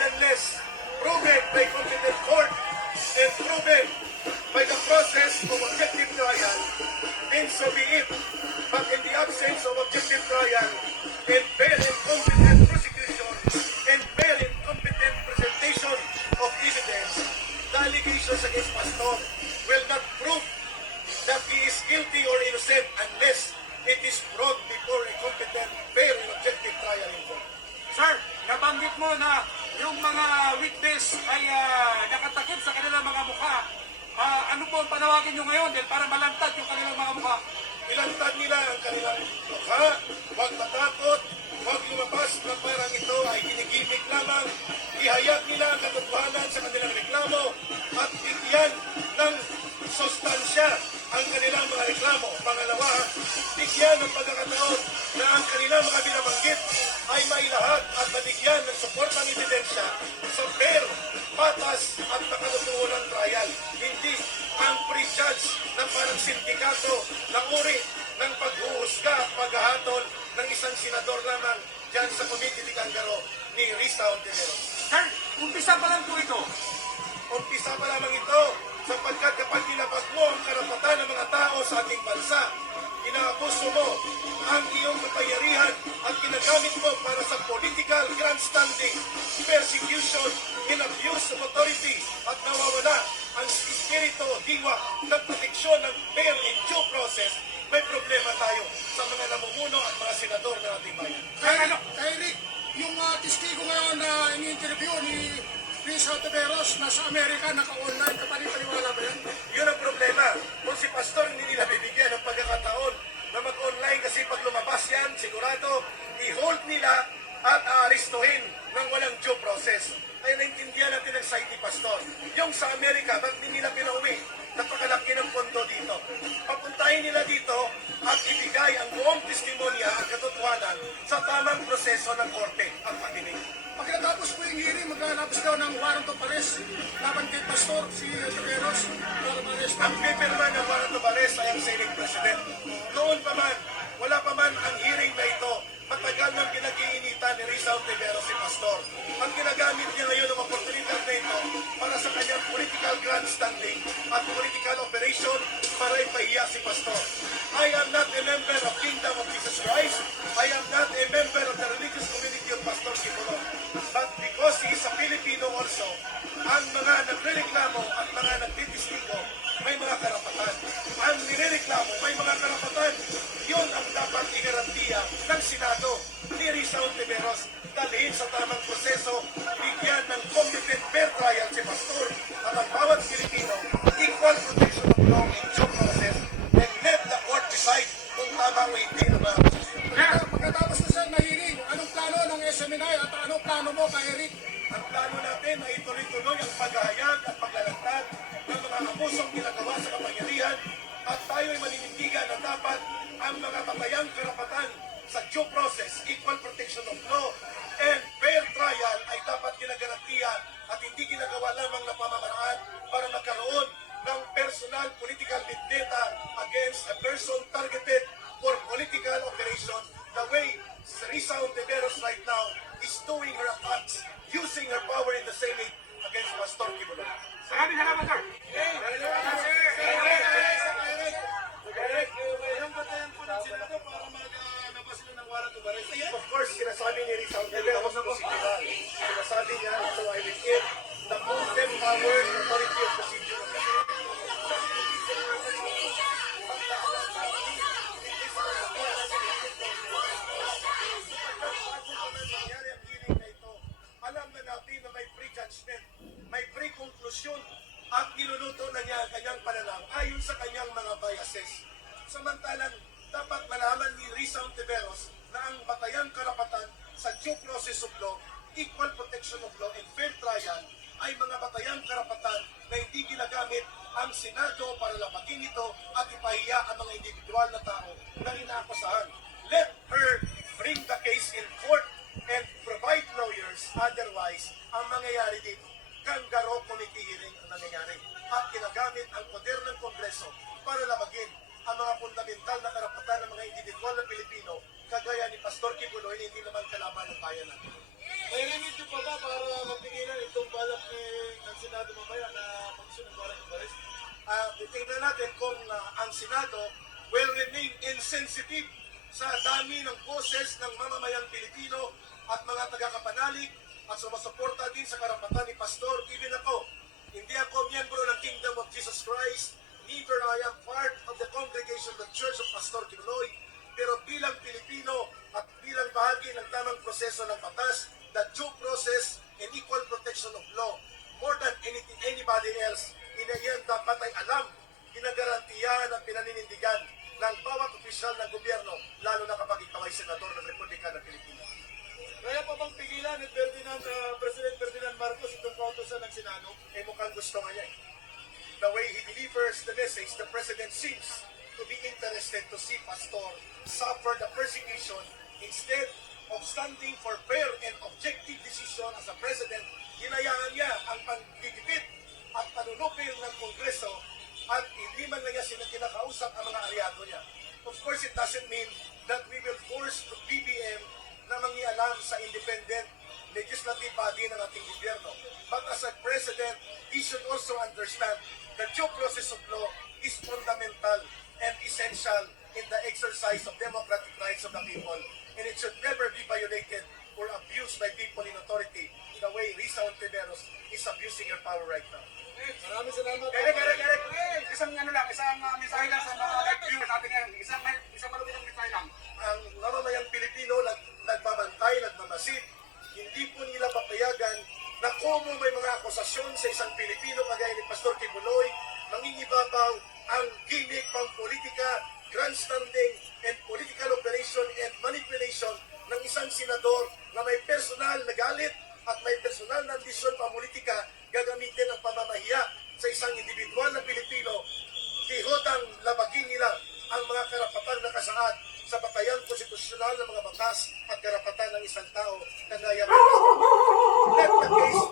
unless proven by competent court and proven by the process of objective trial, then so be it. But in the absence of objective trial and fair and competent prosecution and fair and competent presentation of evidence, the allegations against Pastor will not prove that he is guilty or innocent unless it is brought before a competent, fair and objective trial in court. Sir, nabanggit mo na yung mga witness ay nakatakip sa kanilang mga mukha. Ano po ang panawagin nyo ngayon para malantad yung kanilang mga mukha? Ilantad nila ang kanilang mukha, huwag matakot, huwag lumabas na parang ito ay ginigimik lamang. Ihayag nila ang katotohanan sa kanilang reklamo at bigyan ng sustansya ang kanilang mga reklamo. Pangalawa, bigyan ng pagkakataon na ang kanilang mga binabanggit ay mailahad at mabigyan ng suportang ebidensya sa fair, patas at makatotohanan trial. Hindi ang prejudge na parang sindikato na uri ng paghuhusga at paghahatol ng isang senador lamang dyan sa Committee de Cangaro ni Risa Ontiveros. Sir, umpisa pa lang po ito. Umpisa pa lamang ito sapagkat kapag nilabas mo ang karapatan ng mga tao sa ating bansa, inaabuso mo ang iyong kapangyarihan at ginagamit mo para sa political grandstanding, persecution, and abuse of authority at nawawala ang espiritu, diwa ng proteksyon ng fair and due process, may problema tayo sa mga namumuno at mga senador ng ating bayan. Kay Rick, yung testigo ngayon na ini-interview ni Risa Ontiveros nasa Amerika, naka-online, kapaniwala ba yan? Yun ang problema. Kung si Pastor hindi nila bibigyan ng pagkakataon na mag-online kasi pag lumabas yan, sigurado, i-hold nila at aaristuhin ng walang due process. Kaya naintindihan natin ang side ni Pastor. Yung sa Amerika, bakit hindi nila pinauwi? Napakalaki ng pondo dito. Papuntahin nila dito at ibigay ang buong testimonya at katotohanan sa tamang proseso ng korte at pakinig. Pag natapos po yung hearing, maglalabas daw ng warrant of arrest laban kay Pastor, si Ontiveros, warrant of arrest. Ang pipirma ng warrant of arrest ay ang Senate President. Noon pa man, wala pa man ang hearing na ito, matagal nang pinag-iinitan ni Risa Ontiveros si Pastor. Ang ginagamit niya ngayon ng oportunidad na ito para sa kanyang political grandstanding at political operation para ipahiya si Pastor. I am not a member of Kingdom of Jesus Christ. I am not a member of the religious community of Pastor Kibuloy. But because he is a Filipino also, ang mga nagrereklamo at mga nagtitistigo may mga karapatan. Ang nirereklamo may mga karapatan. Yun ang dapat igarantiya ng Senado ni Risa Ontiveros. Dalhin sa tamang proseso, bigyan ng competent fair trial si Pastor at ang bawat Pilipino, equal protection of law in due process, and let the court decide kung tama o hindi ang mga proseso. Pagkatapos na sa hearing, anong plano ng SMNI at anong plano mo kay Rick? Ang plano natin ay ituloy-tuloy ang paghahayag at paglalantad ng mga abusong ginagawa sa kapangyarihan at tayo ay maninindigan na dapat ang mga batayang karapatan sa due process, equal protection of law, and fair trial ay dapat ginagarantiya at hindi ginagawa lamang na pamamaraan para magkaroon ng personal political vendetta against a person targeted for political operation the way Risa Ontiveros right now is doing her attacks, using her power in the Senate against Pastor Kibuloy. Maraming salamat, sir. Of course, sinasabi ni Risa Ontiveros na positival. Sinasabi niya, so I will give the full power and authority of procedure of the Senate. Alam na natin na may pre-judgment, may pre-conclusion at niluluto na niya ang kanyang pananaw ayon sa kanyang mga biases. Samantalang dapat malaman ni Risa Ontiveros na ang batayang karapatan sa due process of law, equal protection of law, and fair trial ay mga batayang karapatan na hindi ginagamit ang Senado para lapagin ito at ipahiya ang mga individual na tao na inaakusahan. Let her bring the case in court and provide lawyers. Otherwise, ang mangyayari dito, Cangaro Committee hearing ang nangyayari at ginagamit ang poder ng Kongreso para labagin ang mga fundamental na karapatan ng mga individual na Pilipino kagaya ni Pastor Kibuloy na hindi naman kalaban ng bayan natin. May remedyo pa ba para magbigay prosecution ng warrant of arrest. Titingnan natin kung ang Senado will remain insensitive sa dami ng boses ng mamamayang Pilipino at mga taga-kapanalig at sumasuporta din sa karapatan ni Pastor. Even ako, hindi ako miyembro ng Kingdom of Jesus Christ, neither I am part of the congregation of the Church of Pastor Kibuloy, pero bilang Pilipino at bilang bahagi ng tamang proseso ng batas, the due process and equal protection of law, more than anything, anybody else, inayan dapat ay alam, ginagarantiyan at pinaninindigan ng bawat opisyal ng gobyerno, lalo na kapag ikaw ay senador ng Republika ng Pilipinas. Kaya pa bang pigilan ni President Ferdinand Marcos itong kautosan ng Senado? Eh mukhang gusto nga niya eh. The way he delivers the message, the President seems to be interested to see Pastor suffer the persecution instead of standing for fair and objective decision as a President. Hinayaan niya ang panggigipit at panunupil ng Kongreso at hindi man lang niya kinakausap ang mga aliado niya. Of course, it doesn't mean that we will force BBM na mangialam sa independent legislative body ng ating gobyerno. But as a President, he should also understand that due process of law is fundamental and essential in the exercise of democratic rights of the people. And it should never be violated or abused by people in authority the way Risa Ontiveros is abusing her power right now. Maraming salamat. Isang mensahe lang sa mga viewers natin ngayon. Isang malupit mensahe lang. Ang mamamayang Pilipino nagbabantay, nagmamasid, hindi po nila papayagan na kung may mga akusasyon sa isang Pilipino kagaya ni Pastor Kibuloy, mangingibabaw ang gimmick pang politika, grandstanding, and political operation and manipulation ng isang senador na may personal na galit at may personal na ambisyon pamolitika, gagamitin ang pamamahiya sa isang individual na Pilipino, tihotang labagin nila ang mga karapatan na kasaad sa batayang konstitusyonal ng mga batas at karapatan ng isang tao kagaya ng Let the case